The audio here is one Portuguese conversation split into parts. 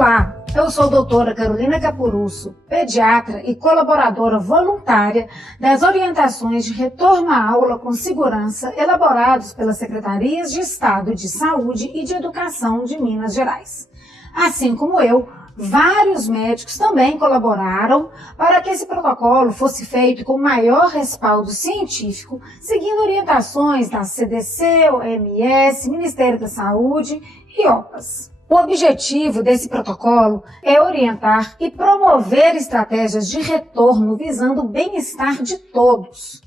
Olá, eu sou a doutora Carolina Capurusso, pediatra e colaboradora voluntária das orientações de retorno à aula com segurança elaborados pelas Secretarias de Estado de Saúde e de Educação de Minas Gerais. Assim como eu, vários médicos também colaboraram para que esse protocolo fosse feito com maior respaldo científico, seguindo orientações da CDC, OMS, Ministério da Saúde e OPAS. O objetivo desse protocolo é orientar e promover estratégias de retorno visando o bem-estar de todos.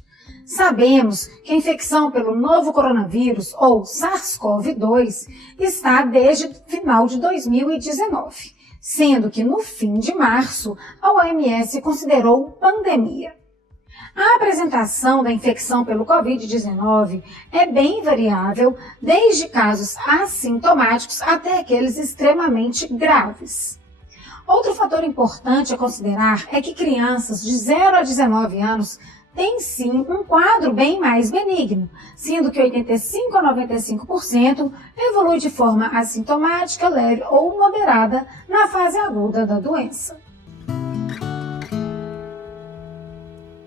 Sabemos que a infecção pelo novo coronavírus, ou SARS-CoV-2, está desde o final de 2019, sendo que no fim de março a OMS considerou pandemia. A apresentação da infecção pelo Covid-19 é bem variável, desde casos assintomáticos até aqueles extremamente graves. Outro fator importante a considerar é que crianças de 0 a 19 anos têm sim um quadro bem mais benigno, sendo que 85 a 95% evolui de forma assintomática, leve ou moderada na fase aguda da doença.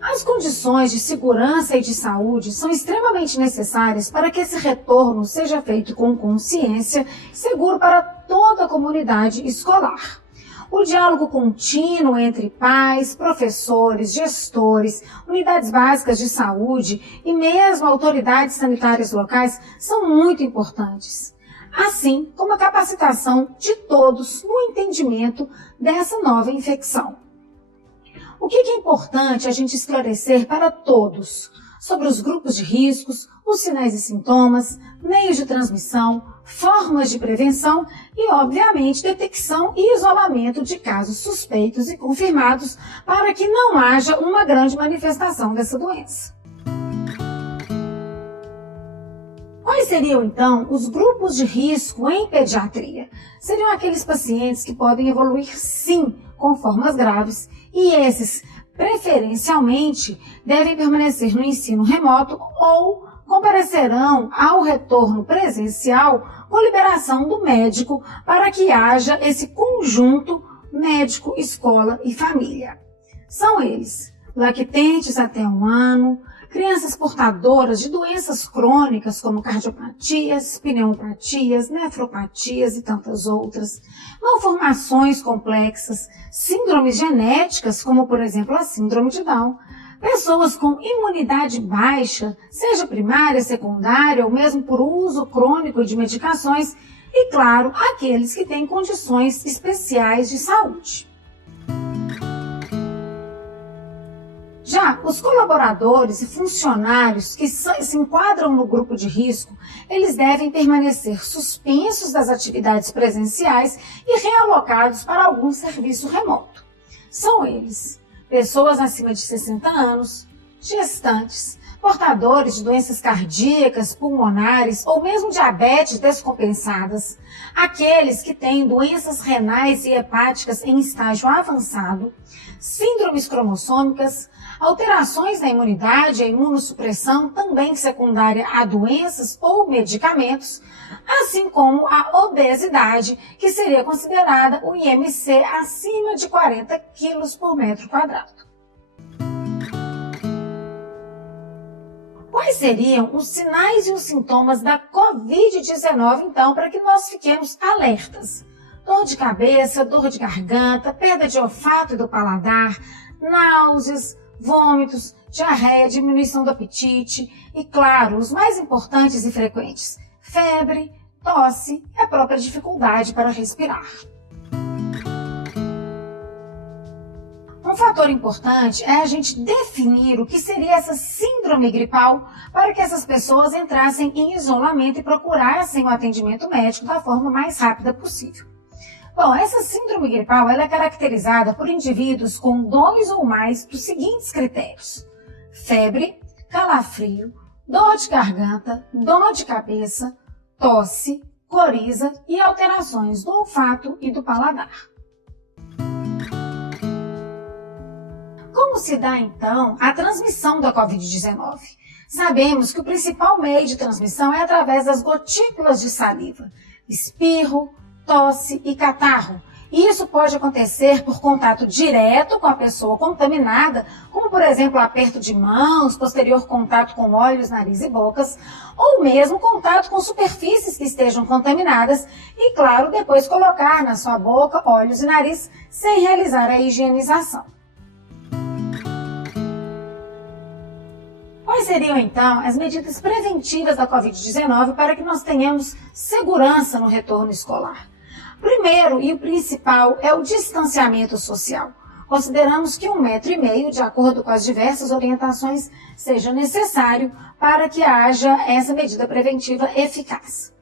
As condições de segurança e de saúde são extremamente necessárias para que esse retorno seja feito com consciência e seguro para toda a comunidade escolar. O diálogo contínuo entre pais, professores, gestores, unidades básicas de saúde e mesmo autoridades sanitárias locais são muito importantes, assim como a capacitação de todos no entendimento dessa nova infecção. O que é importante a gente esclarecer para todos sobre os grupos de riscos, os sinais e sintomas, meios de transmissão, formas de prevenção e, obviamente, detecção e isolamento de casos suspeitos e confirmados para que não haja uma grande manifestação dessa doença. Quais seriam, então, os grupos de risco em pediatria? Seriam aqueles pacientes que podem evoluir, sim, com formas graves, e esses, preferencialmente, devem permanecer no ensino remoto ou comparecerão ao retorno presencial com liberação do médico para que haja esse conjunto médico, escola e família. São eles: lactentes até 1 ano, crianças portadoras de doenças crônicas como cardiopatias, pneumopatias, nefropatias e tantas outras, malformações complexas, síndromes genéticas como, por exemplo, a síndrome de Down, pessoas com imunidade baixa, seja primária, secundária ou mesmo por uso crônico de medicações e, claro, aqueles que têm condições especiais de saúde. Já os colaboradores e funcionários que se enquadram no grupo de risco, eles devem permanecer suspensos das atividades presenciais e realocados para algum serviço remoto. São eles: pessoas acima de 60 anos, gestantes, portadores de doenças cardíacas, pulmonares ou mesmo diabetes descompensadas, aqueles que têm doenças renais e hepáticas em estágio avançado, síndromes cromossômicas, alterações na imunidade e imunossupressão também secundária a doenças ou medicamentos, assim como a obesidade, que seria considerada o IMC acima de 40 kg por metro quadrado. Quais seriam os sinais e os sintomas da Covid-19, então, para que nós fiquemos alertas? Dor de cabeça, dor de garganta, perda de olfato e do paladar, náuseas, vômitos, diarreia, diminuição do apetite e, claro, os mais importantes e frequentes: febre, tosse e a própria dificuldade para respirar. Um fator importante é a gente definir o que seria essa síndrome gripal para que essas pessoas entrassem em isolamento e procurassem o atendimento médico da forma mais rápida possível. Bom, essa síndrome gripal ela é caracterizada por indivíduos com 2 ou mais dos seguintes critérios: febre, calafrio, dor de garganta, dor de cabeça, tosse, coriza e alterações do olfato e do paladar. Como se dá, então, a transmissão da Covid-19? Sabemos que o principal meio de transmissão é através das gotículas de saliva, espirro, tosse e catarro, Isso pode acontecer por contato direto com a pessoa contaminada, como por exemplo aperto de mãos, posterior contato com olhos, nariz e bocas, ou mesmo contato com superfícies que estejam contaminadas e, claro, depois colocar na sua boca, olhos e nariz sem realizar a higienização. Quais seriam, então, as medidas preventivas da Covid-19 para que nós tenhamos segurança no retorno escolar? Primeiro e o principal é o distanciamento social. Consideramos que 1,5 metro, de acordo com as diversas orientações, seja necessário para que haja essa medida preventiva eficaz.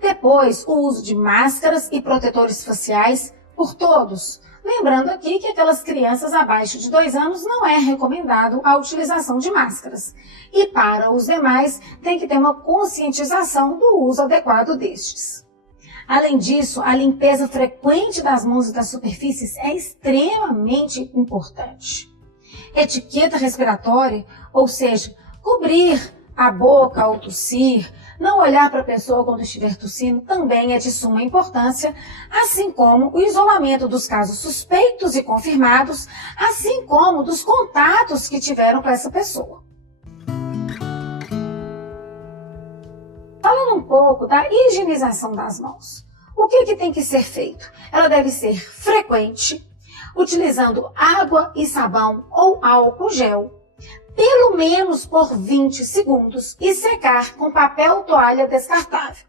Depois, o uso de máscaras e protetores faciais por todos. Lembrando aqui que aquelas crianças abaixo de 2 anos não é recomendado a utilização de máscaras. E para os demais, tem que ter uma conscientização do uso adequado destes. Além disso, a limpeza frequente das mãos e das superfícies é extremamente importante. Etiqueta respiratória, ou seja, cobrir a boca ao tossir, não olhar para a pessoa quando estiver tossindo também é de suma importância, assim como o isolamento dos casos suspeitos e confirmados, assim como dos contatos que tiveram com essa pessoa. Falando um pouco da higienização das mãos. O que tem que ser feito? Ela deve ser frequente, utilizando água e sabão ou álcool gel, pelo menos por 20 segundos e secar com papel ou toalha descartável.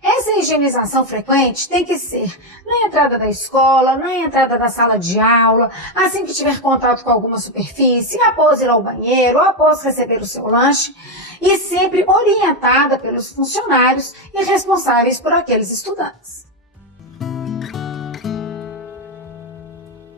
Essa higienização frequente tem que ser na entrada da escola, na entrada da sala de aula, assim que tiver contato com alguma superfície, após ir ao banheiro, após receber o seu lanche, e sempre orientada pelos funcionários e responsáveis por aqueles estudantes.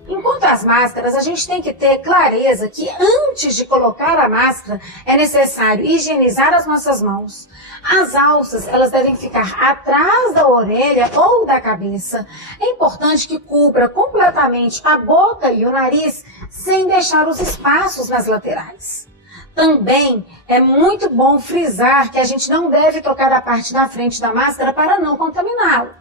Enquanto às máscaras, a gente tem que ter clareza que antes de colocar a máscara é necessário higienizar as nossas mãos. As alças, elas devem ficar atrás da orelha ou da cabeça. É importante que cubra completamente a boca e o nariz, sem deixar os espaços nas laterais. Também é muito bom frisar que a gente não deve tocar a parte da frente da máscara para não contaminá-la.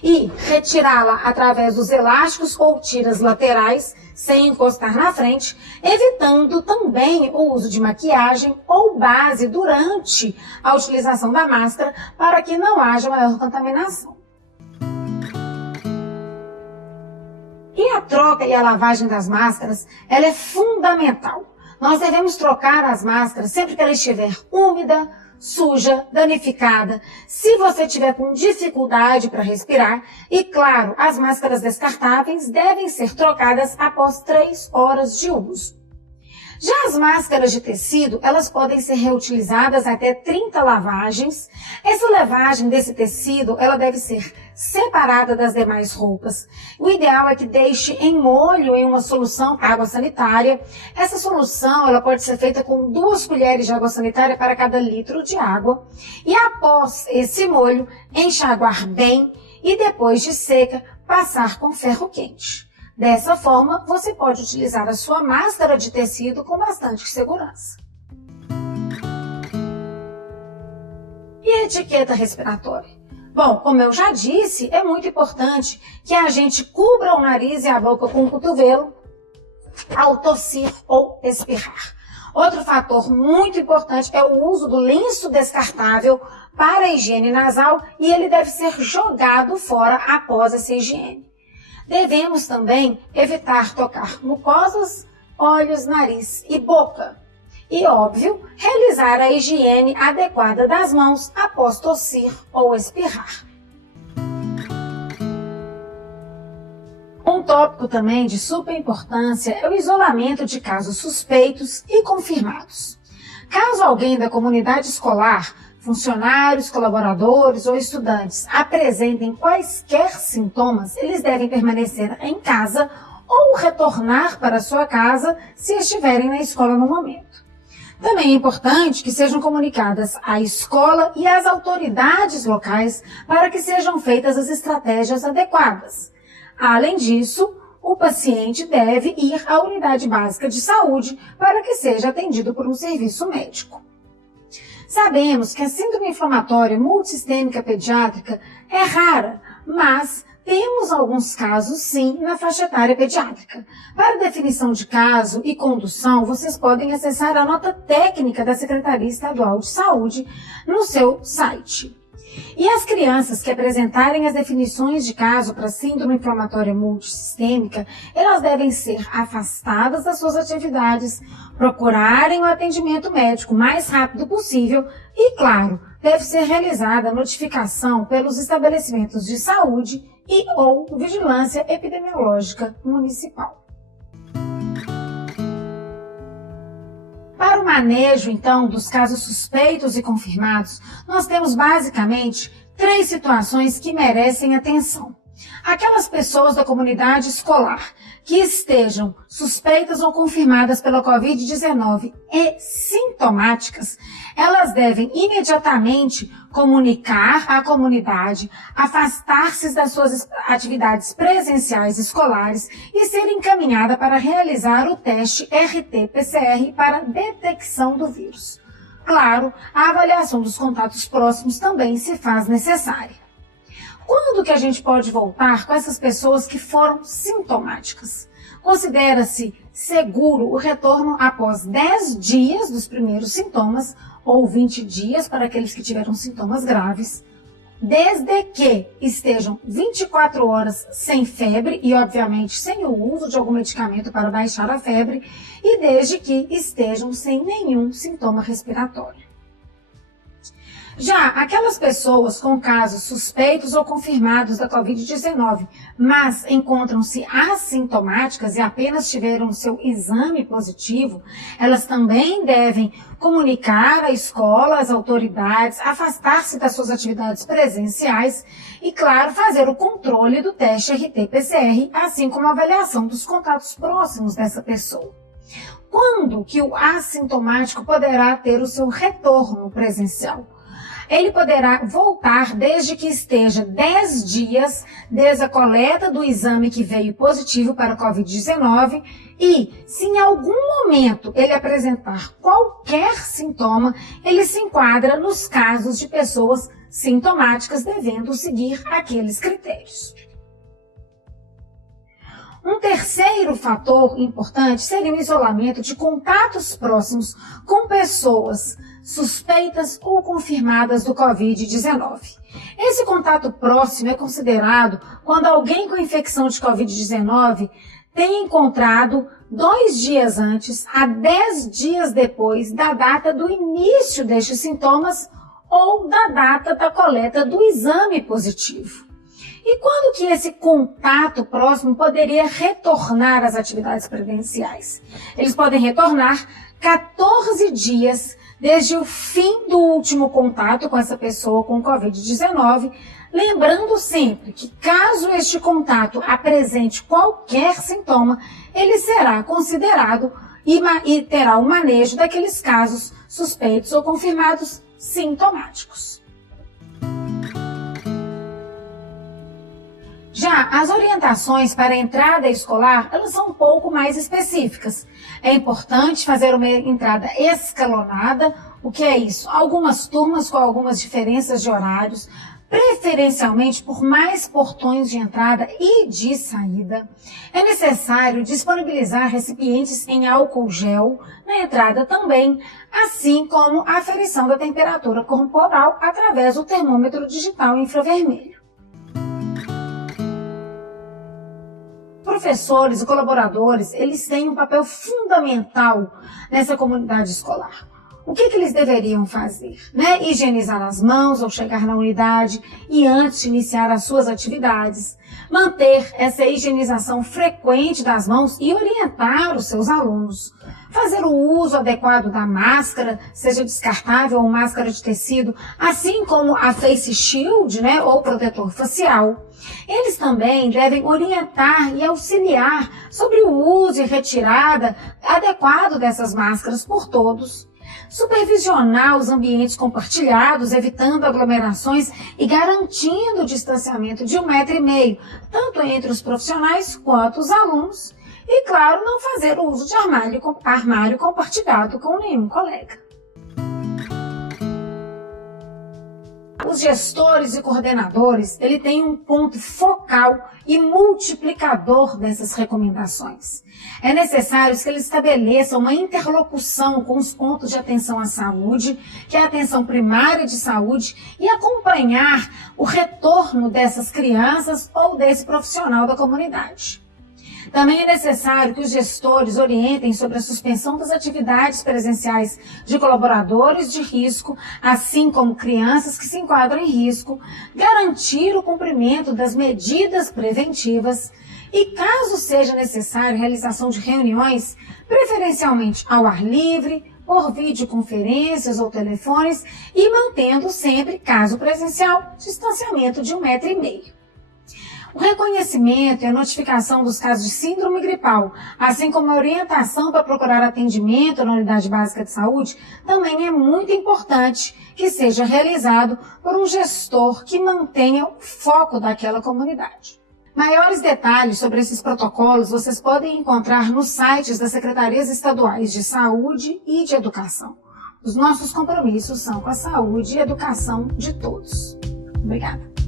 E retirá-la através dos elásticos ou tiras laterais, sem encostar na frente, evitando também o uso de maquiagem ou base durante a utilização da máscara para que não haja maior contaminação. E a troca e a lavagem das máscaras, ela é fundamental. Nós devemos trocar as máscaras sempre que ela estiver úmida, suja, danificada, se você tiver com dificuldade para respirar. E claro, as máscaras descartáveis devem ser trocadas após 3 horas de uso. Já as máscaras de tecido, elas podem ser reutilizadas até 30 lavagens. Essa lavagem desse tecido, ela deve ser separada das demais roupas. O ideal é que deixe em molho em uma solução água sanitária. Essa solução, ela pode ser feita com 2 colheres de água sanitária para cada litro de água. E após esse molho, enxaguar bem e depois de seca, passar com ferro quente. Dessa forma, você pode utilizar a sua máscara de tecido com bastante segurança. E a etiqueta respiratória? Bom, como eu já disse, é muito importante que a gente cubra o nariz e a boca com o cotovelo ao tossir ou espirrar. Outro fator muito importante é o uso do lenço descartável para a higiene nasal e ele deve ser jogado fora após essa higiene. Devemos também evitar tocar mucosas, olhos, nariz e boca. E, óbvio, realizar a higiene adequada das mãos após tossir ou espirrar. Um tópico também de super importância é o isolamento de casos suspeitos e confirmados. Caso alguém da comunidade escolar, funcionários, colaboradores ou estudantes apresentem quaisquer sintomas, eles devem permanecer em casa ou retornar para sua casa se estiverem na escola no momento. Também é importante que sejam comunicadas à escola e às autoridades locais para que sejam feitas as estratégias adequadas. Além disso, o paciente deve ir à unidade básica de saúde para que seja atendido por um serviço médico. Sabemos que a síndrome inflamatória multissistêmica pediátrica é rara, mas temos alguns casos, sim, na faixa etária pediátrica. Para definição de caso e condução, vocês podem acessar a nota técnica da Secretaria Estadual de Saúde no seu site. E as crianças que apresentarem as definições de caso para síndrome inflamatória multissistêmica, elas devem ser afastadas das suas atividades, procurarem o atendimento médico o mais rápido possível e, claro, deve ser realizada a notificação pelos estabelecimentos de saúde e ou vigilância epidemiológica municipal. Para o manejo, então, dos casos suspeitos e confirmados, nós temos basicamente 3 situações que merecem atenção. Aquelas pessoas da comunidade escolar que estejam suspeitas ou confirmadas pela Covid-19 e sintomáticas, elas devem imediatamente comunicar à comunidade, afastar-se das suas atividades presenciais escolares e ser encaminhada para realizar o teste RT-PCR para detecção do vírus. Claro, a avaliação dos contatos próximos também se faz necessária. Quando que a gente pode voltar com essas pessoas que foram sintomáticas? Considera-se seguro o retorno após 10 dias dos primeiros sintomas ou 20 dias para aqueles que tiveram sintomas graves, desde que estejam 24 horas sem febre e, obviamente, sem o uso de algum medicamento para baixar a febre e desde que estejam sem nenhum sintoma respiratório. Já aquelas pessoas com casos suspeitos ou confirmados da Covid-19, mas encontram-se assintomáticas e apenas tiveram seu exame positivo, elas também devem comunicar à escola, às autoridades, afastar-se das suas atividades presenciais e, claro, fazer o controle do teste RT-PCR, assim como a avaliação dos contatos próximos dessa pessoa. Quando que o assintomático poderá ter o seu retorno presencial? Ele poderá voltar desde que esteja 10 dias desde a coleta do exame que veio positivo para a Covid-19 e, se em algum momento ele apresentar qualquer sintoma, ele se enquadra nos casos de pessoas sintomáticas devendo seguir aqueles critérios. Um terceiro fator importante seria o isolamento de contatos próximos com pessoas suspeitas ou confirmadas do Covid-19. Esse contato próximo é considerado quando alguém com infecção de Covid-19 tem encontrado 2 dias antes a 10 dias depois da data do início destes sintomas ou da data da coleta do exame positivo. E quando que esse contato próximo poderia retornar às atividades presenciais? Eles podem retornar 14 dias desde o fim do último contato com essa pessoa com Covid-19, lembrando sempre que caso este contato apresente qualquer sintoma, ele será considerado e terá o manejo daqueles casos suspeitos ou confirmados sintomáticos. Já as orientações para a entrada escolar, elas são um pouco mais específicas. É importante fazer uma entrada escalonada. O que é isso? Algumas turmas com algumas diferenças de horários, preferencialmente por mais portões de entrada e de saída. É necessário disponibilizar recipientes em álcool gel na entrada também, assim como a aferição da temperatura corporal através do termômetro digital infravermelho. Professores e colaboradores, eles têm um papel fundamental nessa comunidade escolar. O que eles deveriam fazer? Higienizar as mãos ao chegar na unidade e antes de iniciar as suas atividades. Manter essa higienização frequente das mãos e orientar os seus alunos. Fazer o uso adequado da máscara, seja descartável ou máscara de tecido, assim como a face shield, ou protetor facial. Eles também devem orientar e auxiliar sobre o uso e retirada adequado dessas máscaras por todos. Supervisionar os ambientes compartilhados, evitando aglomerações e garantindo o distanciamento de 1,5 m, tanto entre os profissionais quanto os alunos. E, claro, não fazer o uso de armário compartilhado com nenhum colega. Os gestores e coordenadores, ele tem um ponto focal e multiplicador dessas recomendações. É necessário que eles estabeleçam uma interlocução com os pontos de atenção à saúde, que é a atenção primária de saúde, e acompanhar o retorno dessas crianças ou desse profissional da comunidade. Também é necessário que os gestores orientem sobre a suspensão das atividades presenciais de colaboradores de risco, assim como crianças que se enquadram em risco, garantir o cumprimento das medidas preventivas e, caso seja necessário, realização de reuniões, preferencialmente ao ar livre, por videoconferências ou telefones e mantendo sempre, caso presencial, distanciamento de 1,5 metro. O reconhecimento e a notificação dos casos de síndrome gripal, assim como a orientação para procurar atendimento na unidade básica de saúde, também é muito importante que seja realizado por um gestor que mantenha o foco daquela comunidade. Maiores detalhes sobre esses protocolos vocês podem encontrar nos sites das Secretarias Estaduais de Saúde e de Educação. Os nossos compromissos são com a saúde e educação de todos. Obrigada.